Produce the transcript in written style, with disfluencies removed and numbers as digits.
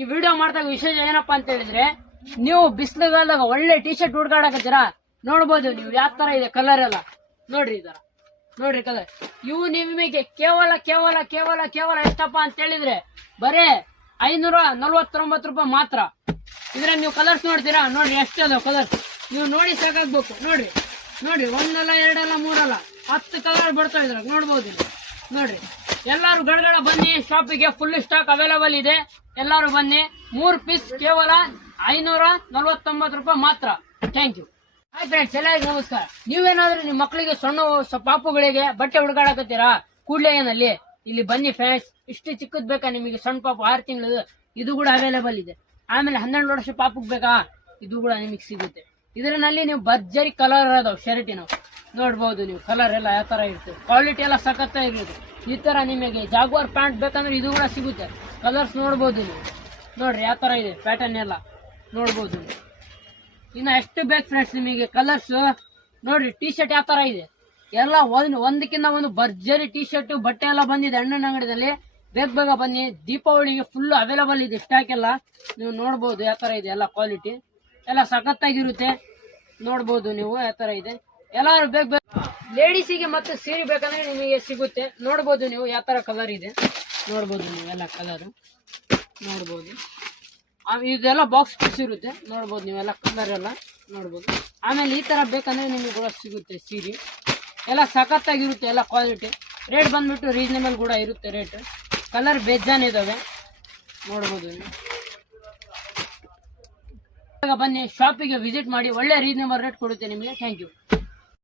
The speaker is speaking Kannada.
ಈ ವಿಡಿಯೋ ಮಾಡಿದಾಗ ವಿಶೇಷ ಏನಪ್ಪಾ ಅಂತ ಹೇಳಿದ್ರೆ, ನೀವು ಬಿಸಿಲುಗಾಲದಾಗ ಒಳ್ಳೆ ಟಿ ಶರ್ಟ್ ಹುಡ್ಕಾಡಕತ್ತೀರಾ, ನೋಡ್ಬೋದು ನೀವು ಯಾವ ತರ ಇದೆ ಕಲರ್ ಎಲ್ಲ. ನೋಡ್ರಿ ಈ ತರ, ನೋಡ್ರಿ ಕಲರ್. ಇವು ನಿಮಗೆ ಕೇವಲ ಕೇವಲ ಕೇವಲ ಕೇವಲ ಎಷ್ಟಪ್ಪ ಅಂತ ಹೇಳಿದ್ರೆ ಬರೇ 549 ರೂಪಾಯಿ ಮಾತ್ರ. ಇದ್ರೆ ನೀವು ಕಲರ್ಸ್ ನೋಡ್ತೀರಾ, ನೋಡ್ರಿ ಎಷ್ಟು ಅದಾವ ಕಲರ್ಸ್, ನೀವು ನೋಡಿ ಸಾಕಾಗ್ಬೇಕು. ನೋಡ್ರಿ ನೋಡ್ರಿ, ಒಂದಲ್ಲ ಎರಡಲ್ಲ ಮೂರಲ್ಲ 10 ಕಲರ್ ಬರ್ತಾ ಇದ್ರ, ನೋಡ್ಬೋದು ನೋಡ್ರಿ. ಎಲ್ಲಾರು ಗಡಗಡ ಬನ್ನಿ ಶಾಪಿಗೆ, ಫುಲ್ ಸ್ಟಾಕ್ ಅವೈಲೇಬಲ್ ಇದೆ. ಎಲ್ಲಾರು ಬನ್ನಿ. 3 ಪೀಸ್ ಕೇವಲ 549 ರೂಪಾಯಿ ಮಾತ್ರ. Thank you. ಹಾಯ್ ಫ್ರೆಂಡ್ಸ್, ಎಲ್ಲರಿಗೂ ನಮಸ್ಕಾರ. ನೀವೇನಾದ್ರೂ ನಿಮ್ಮ ಮಕ್ಕಳಿಗೆ ಸಣ್ಣ ಪಾಪುಗಳಿಗೆ ಬಟ್ಟೆ ಹುಡುಗಾಡಕತ್ತೀರಾ ಕೂಡ್ಲೇನಲ್ಲಿ, ಇಲ್ಲಿ ಬನ್ನಿ ಫ್ರೆಂಡ್ಸ್. ಇಷ್ಟು ಚಿಕ್ಕದ್ ಬೇಕಾ ನಿಮಗೆ ಸಣ್ಣ ಪಾಪು 6 ತಿಂಗಳು, ಇದು ಕೂಡ ಅವೈಲೇಬಲ್ ಇದೆ. ಆಮೇಲೆ 12 ವರ್ಷ ಪಾಪುಗ್ ಬೇಕಾ, ಇದು ಕೂಡ ನಿಮಗೆ ಸಿಗುತ್ತೆ. ಇದರಲ್ಲಿ ನೀವು ಭರ್ಜರಿ ಕಲರ್ ಅದಾವ ಶರ್ಟಿನ, ನೋಡ್ಬಹುದು ನೀವು. ಕಲರ್ ಎಲ್ಲ ಯಾವ ತರ ಇರ್ತದೆ, ಕ್ವಾಲಿಟಿ ಎಲ್ಲ ಸಖತ್ತ ಇರುತ್ತೆ. ಈ ತರ ನಿಮಗೆ ಜಾಗ್ವಾರ್ ಪ್ಯಾಂಟ್ ಬೇಕಂದ್ರೆ ಇದು ಕೂಡ ಸಿಗುತ್ತೆ. ಕಲರ್ಸ್ ನೋಡ್ಬೋದು ನೀವು, ನೋಡ್ರಿ ಯಾವ ತರ ಇದೆ ಪ್ಯಾಟರ್ನ್ ಎಲ್ಲ ನೋಡ್ಬೋದು ನೀವು. ಇನ್ನ ಎಷ್ಟು ಬೇಕು ಫ್ರೆಂಡ್ಸ್ ನಿಮಗೆ ಕಲರ್ಸ್ ನೋಡ್ರಿ. ಟಿ ಶರ್ಟ್ ಯಾವ ತರ ಇದೆ ಎಲ್ಲ, ಒಂದಕ್ಕಿಂತ ಒಂದು ಭರ್ಜರಿ ಟಿ ಶರ್ಟ್ ಬಟ್ಟೆ ಎಲ್ಲ ಬಂದಿದೆ ಅಣ್ಣನ ಅಂಗಡಿಯಲ್ಲಿ. ಬೇಗ ಬನ್ನಿ, ದೀಪಾವಳಿಗೆ ಫುಲ್ ಅವೈಲೇಬಲ್ ಇದೆ ಸ್ಟಾಕ್ ಎಲ್ಲ. ನೀವು ನೋಡ್ಬೋದು ಯಾವ ತರ ಇದೆ ಎಲ್ಲ, ಕ್ವಾಲಿಟಿ ಎಲ್ಲ ಸಖತ್ತಾಗಿರುತ್ತೆ. ನೋಡ್ಬೋದು ನೀವು ಯಾವ ತರ ಇದೆ. ಎಲ್ಲಾರು ಬೇಗ ಲೇಡೀಸಿಗೆ ಮತ್ತೆ ಸೀರೆ ಬೇಕಂದ್ರೆ ನಿಮಗೆ ಸಿಗುತ್ತೆ. ನೋಡ್ಬೋದು ನೀವು ಯಾವ ತರ ಕಲರ್ ಇದೆ, ನೋಡ್ಬೋದು ನೀವು ಎಲ್ಲ ಕಲರ್ ನೋಡ್ಬೋದು. ಇದೆಲ್ಲ ಬಾಕ್ಸ್ ಪೀಸ್ ಇರುತ್ತೆ, ನೋಡ್ಬೋದು ನೀವೆಲ್ಲ ಕಲರ್ ಎಲ್ಲ ನೋಡ್ಬೋದು. ಆಮೇಲೆ ಈ ತರ ಬೇಕಂದ್ರೆ ನಿಮಗೆ ಕೂಡ ಸಿಗುತ್ತೆ ಸೀರೆ ಎಲ್ಲ ಸಖತ್ತಾಗಿರುತ್ತೆ ಎಲ್ಲ ಕ್ವಾಲಿಟಿ. ರೇಟ್ ಬಂದ್ಬಿಟ್ಟು ರೀಸನೇಬಲ್ ಕೂಡ ಇರುತ್ತೆ ರೇಟ್. ಕಲರ್ ಬೇಜಾನ್ ಇದಾವೆ, ನೋಡ್ಬೋದು ನೀವು. ಬನ್ನಿ ಶಾಪಿಗೆ ವಿಸಿಟ್ ಮಾಡಿ, ಒಳ್ಳೆ ರೀಸನೇಬಲ್ ರೇಟ್ ಕೊಡುತ್ತೆ ನಿಮಗೆ. Thank you.